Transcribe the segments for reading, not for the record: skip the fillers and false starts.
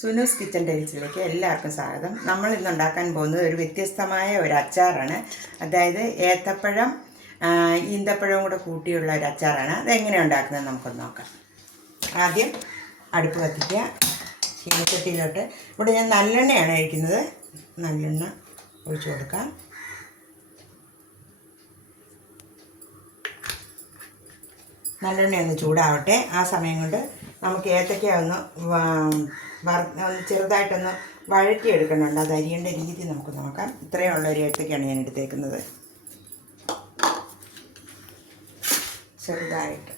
സുനൂസ് kitchen ടൈൽസിലേക്ക് എല്ലാവർക്കും സ്വാഗതം. നമ്മൾ ഇന്ന് ഉണ്ടാക്കാൻ പോകുന്നത് ഒരു വ്യത്യസ്തമായ ഒരു അച്ചാറാണ്. അതായത് ഏത്തപ്പഴം ഈന്തപ്പഴവും കൂടെ കൂട്ടിയുള്ള ഒരു അച്ചാറാണ്. അതെങ്ങനെ ഉണ്ടാക്കുന്നത് നമുക്കൊന്ന് നോക്കാം. ആദ്യം അടുപ്പ് കത്തിക്കുക. ചീനച്ചട്ടിയിലോട്ട് ഇവിടെ ഞാൻ നല്ലെണ്ണയാണ് കഴിക്കുന്നത്. നല്ലെണ്ണ ഒഴിച്ചു കൊടുക്കാം. നല്ലെണ്ണ ഒന്ന് ചൂടാവട്ടെ. ആ സമയം കൊണ്ട് നമുക്ക് ഏത്തയ്ക്ക ഒന്ന് ചെറുതായിട്ടൊന്ന് വഴറ്റിയെടുക്കണുണ്ട്. അത് അരിയേണ്ട രീതി നമുക്ക് നോക്കാം. ഇത്രയുള്ള ഒരു ഏത്തയ്ക്കാണ് ഞാൻ എടുത്തേക്കുന്നത്. ചെറുതായിട്ട്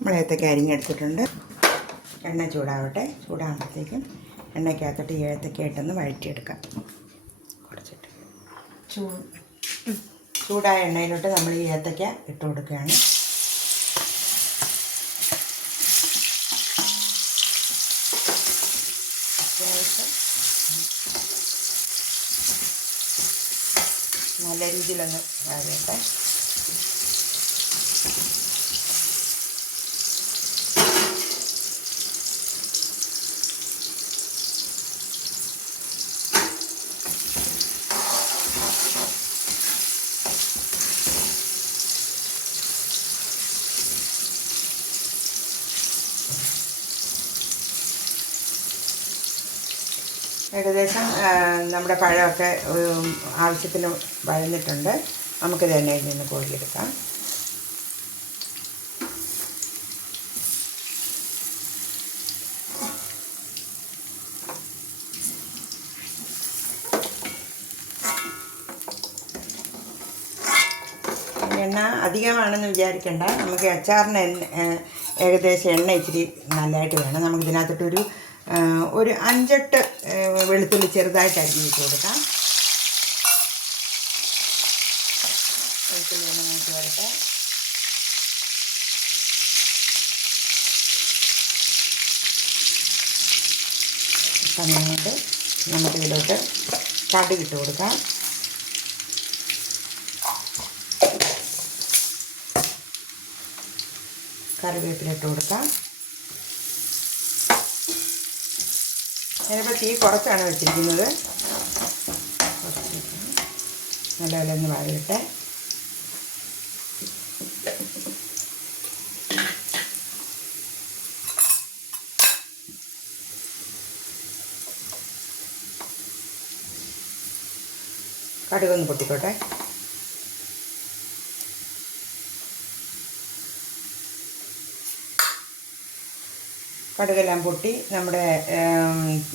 നമ്മൾ ഏത്തയ്ക്ക അരിഞ്ഞെടുത്തിട്ടുണ്ട്. എണ്ണ ചൂടാവട്ടെ. ചൂടാകുമ്പോഴത്തേക്കും എണ്ണയ്ക്കകത്തോട്ട് ഈ ഏത്തയ്ക്ക ഇട്ടൊന്ന് വഴറ്റിയെടുക്കാം. കുറച്ചിട്ട് ചൂടായ എണ്ണയിലോട്ട് നമ്മൾ ഈ ഏത്തയ്ക്ക ഇട്ട് കൊടുക്കുകയാണ്. അത്യാവശ്യം നല്ല രീതിയിലൊന്ന് വഴറ്റട്ടെ. ഏകദേശം നമ്മുടെ പഴമൊക്കെ ആവശ്യത്തിന് വഴന്നിട്ടുണ്ട്. നമുക്കിത് എണ്ണയിൽ നിന്ന് കോരിയെടുക്കാം. എണ്ണ അധികമാണെന്ന് വിചാരിക്കേണ്ട. നമുക്ക് അച്ചാറിന് ഏകദേശം എണ്ണ ഇച്ചിരി നല്ലതായിട്ട് വേണം. നമുക്കിതിനകത്തോട്ടൊരു 5-8 വെളുത്തുള്ളി ചെറുതായിട്ട് അരിഞ്ഞിട്ട് കൊടുക്കാം. വെളുത്തുള്ളി ഒന്ന് മൂത്ത് വരട്ടെ. സമയം കൊണ്ട് നമുക്കിതിലോട്ട് കടുകിട്ട് കൊടുക്കാം. കറിവേപ്പിലിട്ട് കൊടുക്കാം. ഞാനിപ്പോൾ തീ കുറച്ചാണ് വെച്ചിരിക്കുന്നത്. നല്ലപോലെ ഒന്ന് വഴട്ടെ. കടുകൊന്ന് പൊട്ടിക്കോട്ടെ. കടുകെല്ലാം പൊട്ടി നമ്മുടെ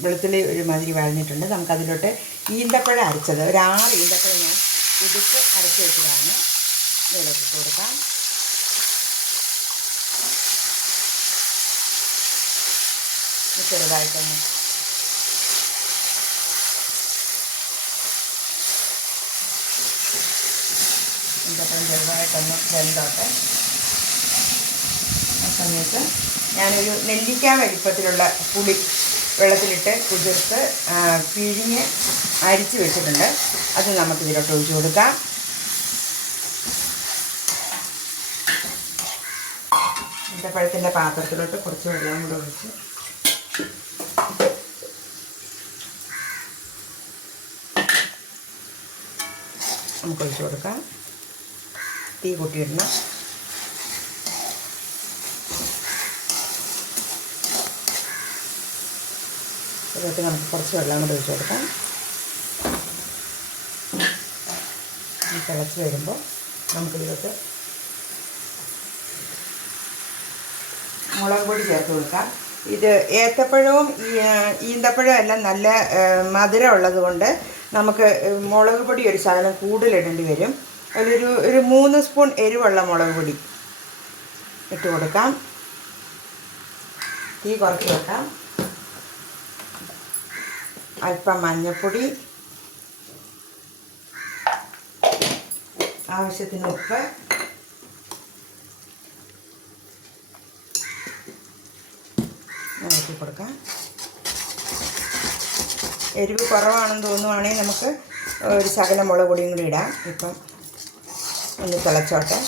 വെളുത്തുള്ളി ഒരു മാതിരി വഴഞ്ഞിട്ടുണ്ട്. നമുക്കതിലോട്ട് ഈന്തപ്പഴം അരച്ചത് 6 ഈന്തപ്പഴം ഞാൻ ഇടിച്ച് അരച്ച് വെച്ചതാണ്. ഇതിലേക്ക് ഇട്ട് കൊടുക്കാം. ചെറുതായിട്ടൊന്ന് ഈന്തപ്പഴം ചെറുതായിട്ടൊന്ന് വെന്തോട്ടെ. ആ സമയത്ത് ഞാനൊരു നെല്ലിക്ക വലിപ്പത്തിലുള്ള പുളി വെള്ളത്തിലിട്ട് കുതിർത്ത് പിഴിഞ്ഞ് അരിച്ച് വെച്ചിട്ടുണ്ട്. അത് നമുക്കിതിലോട്ട് ഒഴിച്ച് കൊടുക്കാം. ഈന്തപ്പഴത്തിൻ്റെ പാത്രത്തിലോട്ട് കുറച്ച് വെള്ളം കൂടെ ഒഴിച്ച് നമുക്ക് ഒഴിച്ച് കൊടുക്കാം. തീ കൂട്ടിയിടണം. ഇതിലോട്ട് നമുക്ക് കുറച്ച് വെള്ളം കൂടെ ഒഴിച്ച് കൊടുക്കാം. തിളച്ച് വരുമ്പോൾ നമുക്കിതിലോട്ട് മുളക് പൊടി ചേർത്ത് കൊടുക്കാം. ഇത് ഏത്തപ്പഴവും ഈന്തപ്പഴവും എല്ലാം നല്ല മധുരം ഉള്ളത് കൊണ്ട് നമുക്ക് മുളക് പൊടി ഒരു ശകലം കൂടുതലിടേണ്ടി വരും. ഒരു 3 സ്പൂൺ എരിവുള്ള മുളക് പൊടി ഇട്ട് കൊടുക്കാം. തീ കുറച്ച് വെക്കാം. അല്പം മഞ്ഞൾപ്പൊടി, ആവശ്യത്തിന് ഉപ്പ്, ഇളക്കി കൊടുക്കാം. എരിവ് കുറവാണെന്ന് തോന്നുവാണെങ്കിൽ നമുക്ക് ഒരു ശകലം മുളക് പൊടിയും കൂടി ഇടാം. ഇപ്പം ഒന്ന് തിളച്ചോട്ടെ.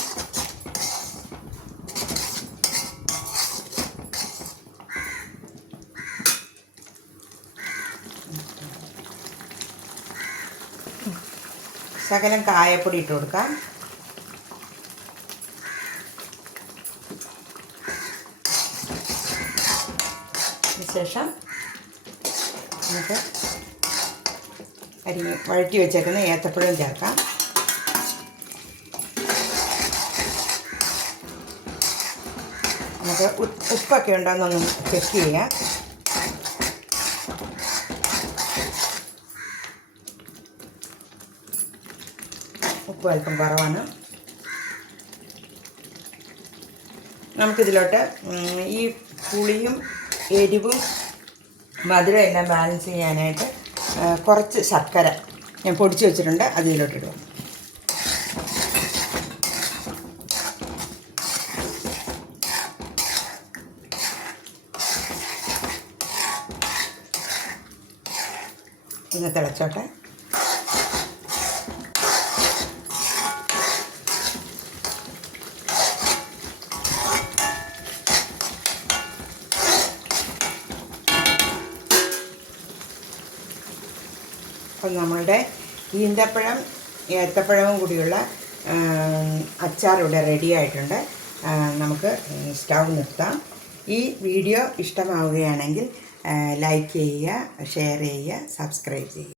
ശകലം കായപ്പൊടി ഇട്ട് കൊടുക്കാം. അതിനുശേഷം നമുക്ക് വഴറ്റി വെച്ചേക്കുന്ന ഏത്തപ്പഴം ചേർക്കാം. നമുക്ക് ഉപ്പൊക്കെ ഉണ്ടോയെന്നൊന്ന് ചെക്ക് ചെയ്യാം. ഉപ്പ് അല്പം കുറവാണ്. നമുക്കിതിലോട്ട് ഈ പുളിയും എരിവും മധുരം എല്ലാം ബാലൻസ് ചെയ്യാനായിട്ട് കുറച്ച് ശർക്കര ഞാൻ പൊടിച്ച് വെച്ചിട്ടുണ്ട്, അത് ഇതിലോട്ട് ഇടുക. ഇന്ന് തിളച്ചോട്ടെ. അപ്പം നമ്മളുടെ ഈന്തപ്പഴം ഏത്തപ്പഴവും കൂടിയുള്ള അച്ചാർ ഇവിടെ റെഡി ആയിട്ടുണ്ട്. നമുക്ക് സ്റ്റൗ നിർത്താം. ഈ വീഡിയോ ഇഷ്ടമാവുകയാണെങ്കിൽ ലൈക്ക് ചെയ്യുക, ഷെയർ ചെയ്യുക, സബ്സ്ക്രൈബ് ചെയ്യുക.